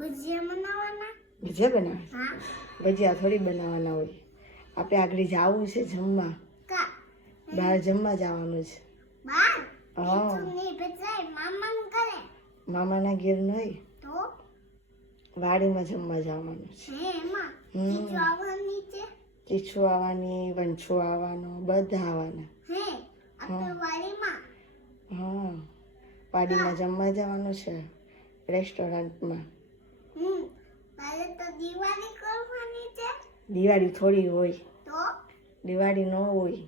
ભજીયા બનાવે? ભજીયા થોડી બનાવવાના હોય. આપણે આગળ જવું છે જમવા, બહાર જમવા જવાનું છે. મામાના ઘેર નહીં, વાડીમાં જમવા જવાનું છે. ચીચુ આવવાની, વંશો આવવાનો, બધા આવવાના. હા, વાડીમાં જમવા જવાનું છે, રેસ્ટોરન્ટમાં. દિવાળી થોડી હોય, દિવાળી ન હોય.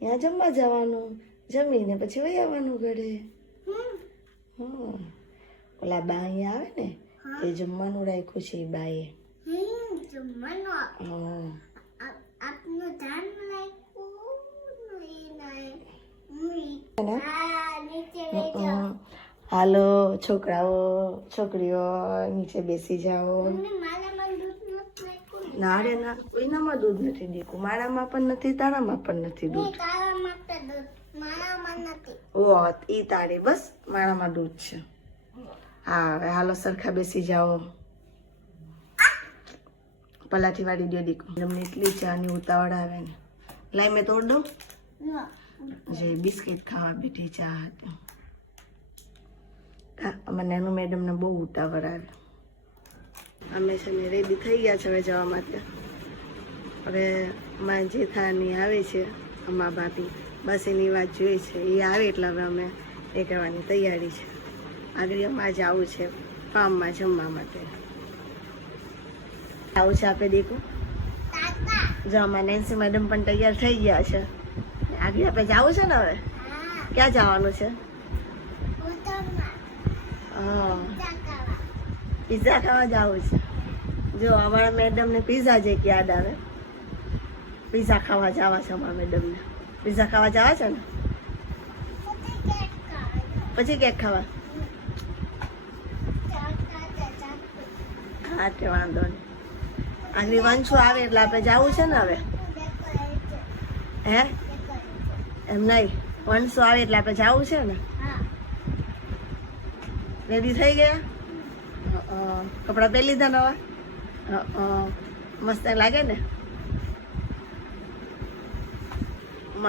ત્યાં જમવા જવાનું, જમીને પછી વહી આવવાનું ઘરે. ઓલા બા અહીંયા આવે ને, એ જમવાનું રાખ્યું છે. એ બાએ હાલો છોકરાઓ છોકરીઓ નીચે બેસી જાઓ. ના રે ના, કોઈનામાં દૂધ નથી દીકું. મારામાં પણ નથી, તારામાં પણ નથી દૂધ. ઓ ઈ તારે બસ, મારામાં દૂધ છે. હા હાલો સરખા બેસી જાઓ. પલાઠી વાળી દો દીકું. તમને એટલી ચાની ઉતાવળ આવે ને, લાઈ મેં તોડ દઉં. જે બિસ્કિટ ખાવા બેઠી ચા હતી. અમારે નાનું મેડમને બહુ ઉતાવળ આવે. અમે છે ને રેડી થઈ ગયા છે હવે જવા માટે. હવે માં જેઠાની આવે છે, અમા ભાભી, બસ એની વાત જોઈએ છે. એ આવે એટલે હવે અમે એ કરવાની તૈયારી છે. આગળ અમારે જવું છે ફાર્મમાં જમવા માટે. આવું છે આપણે દેખો. જો અમારે નેન્સી મેડમ પણ તૈયાર થઈ ગયા છે. આગળ આપણે જવું છે ને હવે. ક્યાં જવાનું છે? હા, પિઝા ખાવા જવું છે. જો અમારા મેડમને પિઝા જે યાદ આવે. પિઝા ખાવા જવા છે અમારા મેડમને. પિઝા ખાવા જવા છે ને, પછી કેક ખાવા. હા તે વાંધો નહીં. આગળ વંશો આવે એટલે આપણે જવું છે ને હવે. હે એમ નહીં, વંશો આવે એટલે આપણે જવું છે ને. રેડી થઈ ગયા? કપડાં પહેરી લીધા નવા? મસ્ત લાગે ને.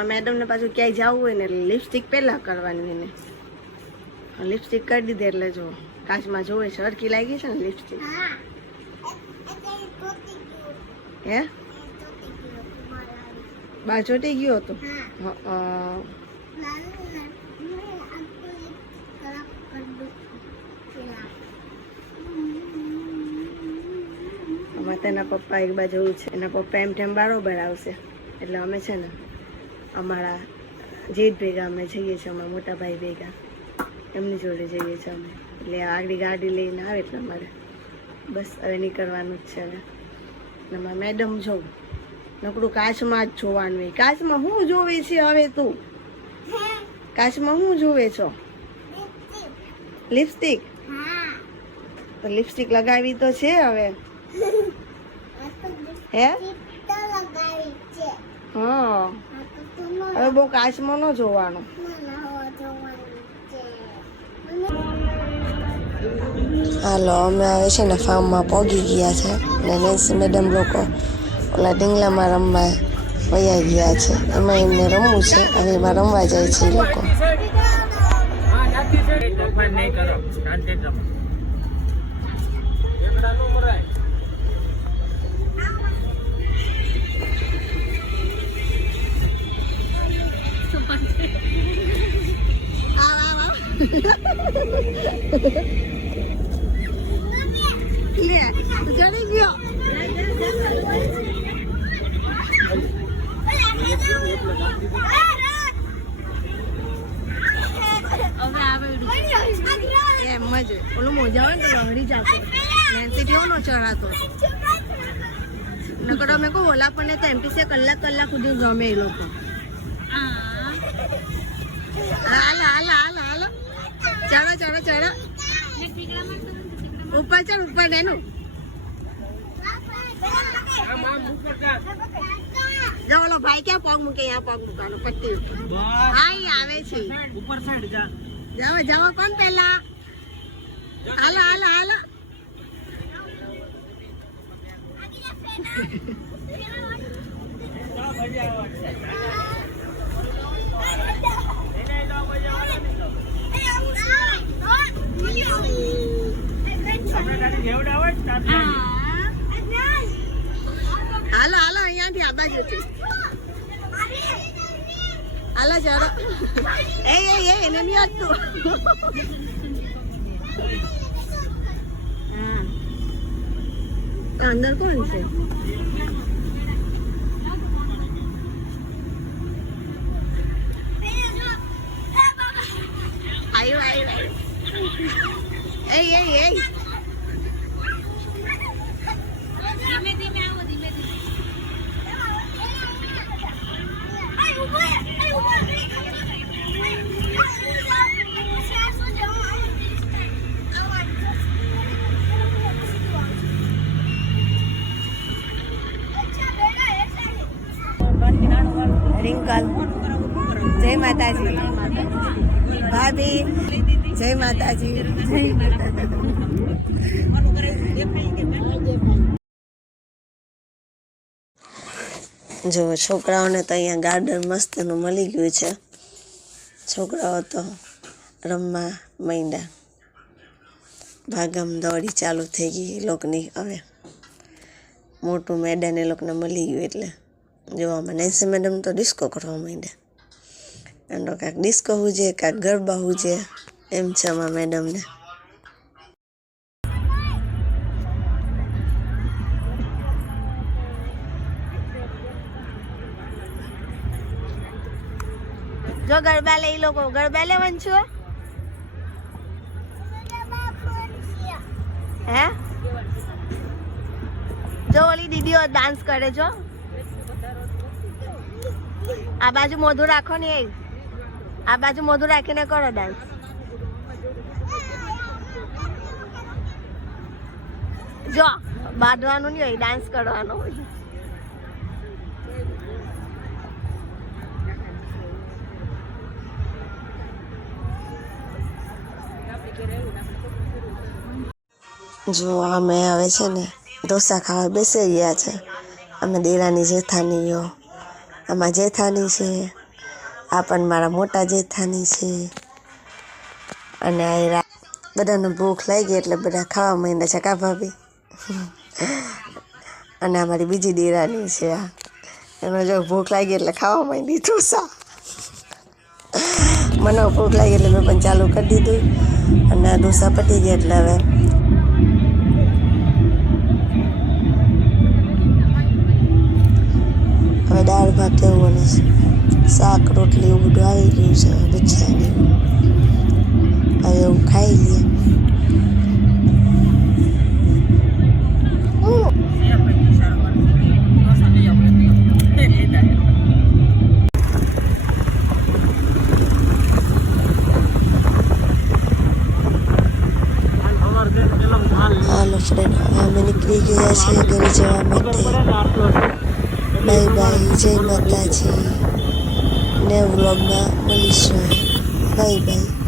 મેડમને પાછું ક્યાંય જવું હોય ને એટલે લિપસ્ટિક પહેલાં કરવાની એને. લિપસ્ટિક કરી દીધી એટલે જો કાચમાં જોવે છે. હરકી લાગી છે ને લિપસ્ટિક? હે બા ચોટી ગયો હતો? તેના પપ્પા એક બાજુ છે. એના પપ્પા એમ ટેમ બરાબર આવશે એટલે અમે છે ને અમારા જેઠ ભેગા અમે જઈએ છીએ. અમારા મોટા ભાઈ ભેગા એમની જોડે જઈએ છીએ અમે. એટલે આગળ ગાડી લઈને આવે એટલે અમારે બસ હવે નીકળવાનું જ છે હવે. અમારા મેડમ જોઉં નકડું કાચમાં જ જોવાનું હોય. કાચમાં શું જોવે છે હવે તું? કાચમાં શું જોવે છો? લિપસ્ટિક? તો લિપસ્ટિક લગાવી તો છે હવે. હે હા, હવે બહુ કાચમાં ન જોવાનું. હાલો અમે આવે છે ને ફાર્મમાં પહોંચી ગયા છે. ને નેન્સી મેડમ લોકો ઓલા ડીંગલામાં રમવા વયા ગયા છે. એમાં એમને રમવું છે. હવે એમાં રમવા જાય છે એ લોકો. લે જડી ગયો. એમ જ ઓલું મોજા હોય ને હરી જાતો નેન્સી કેવો નો ચડાતો. નકર અમે કહું ઓલા પણ તો એમપીસી કલાક સુધી રમે એ લોકો. હાલો હાલો હાલો હાલો ચડો ચડો ચડો ઉપર ચડ ઉપર એનું. જો ઓલો ભાઈ ક્યાં પગ મૂકે? અહીંયા પગ મૂકવાનો પટ્ટી. હા અહીં આવે છે ઉપર સાઈડ જા. જાઓ જાઓ કોણ પહેલા? હાલો હાલો અહીંયાથી આ બાજુથી હાલો જરો એ એને નહીં આપતું અંદર કોણ છે આવ્યો એ રિંકલ જય માતાજી ભાભી જય માતાજી જો છોકરાઓને તો અહીંયા ગાર્ડન મસ્તનું મળી ગયું છે છોકરાઓ તો રમવા માંડ્યા ભાગમ દોડી ચાલુ થઈ ગઈ એ લોકોની હવે મોટું મેદાન એ લોકોને મળી ગયું એટલે જોવામાં નેન્સી મેડમ તો ડિસ્કો કરવા માંડ્યા એનો કાંઈક ડિસ્કો હુજે કાંઈક ગરબા હુજે એમ છે અમારા મેડમને જો ગરબા લઈ લોકો ગરબા લેવાનું છો હે જો ઓલી દીદીઓ ડાન્સ કરે જો આ બાજુ મોઢું રાખો ને આ બાજુ મોઢું રાખીને કરો ડાન્સ જો બાંધવાનું નહીં હોય ડાન્સ કરવાનો હોય જો અમે હવે છે ને ઢોસા ખાવા બેસી ગયા છે અમે દેરાની જેઠાણીઓ આમાં જેઠાણી છે આ પણ મારા મોટા જેઠાણી છે અને આ બધાને ભૂખ લાગી એટલે બધા ખાવા માંડ્યા છે કા ભાભી અને અમારી બીજી દેરાની છે આ એનો જો ભૂખ લાગી એટલે ખાવા માંડી ઢોસા મને ભૂખ લાગી એટલે મેં પણ ચાલુ કરી દીધું અને આ ઢોસા પતી ગયા એટલે હવે દાળ ભાત એવું અને શાક રોટલી એવું બધું આવી ગયું છે ભજીયાને હવે એવું ખાઈ લઈએ હાલો ફ્રેન્ડ હવે અમે નીકળી ગયા છીએ ઘરે જવા માટે બાય બાય જય માતાજી ને વ્લોગમાં મળીશું બાય બાય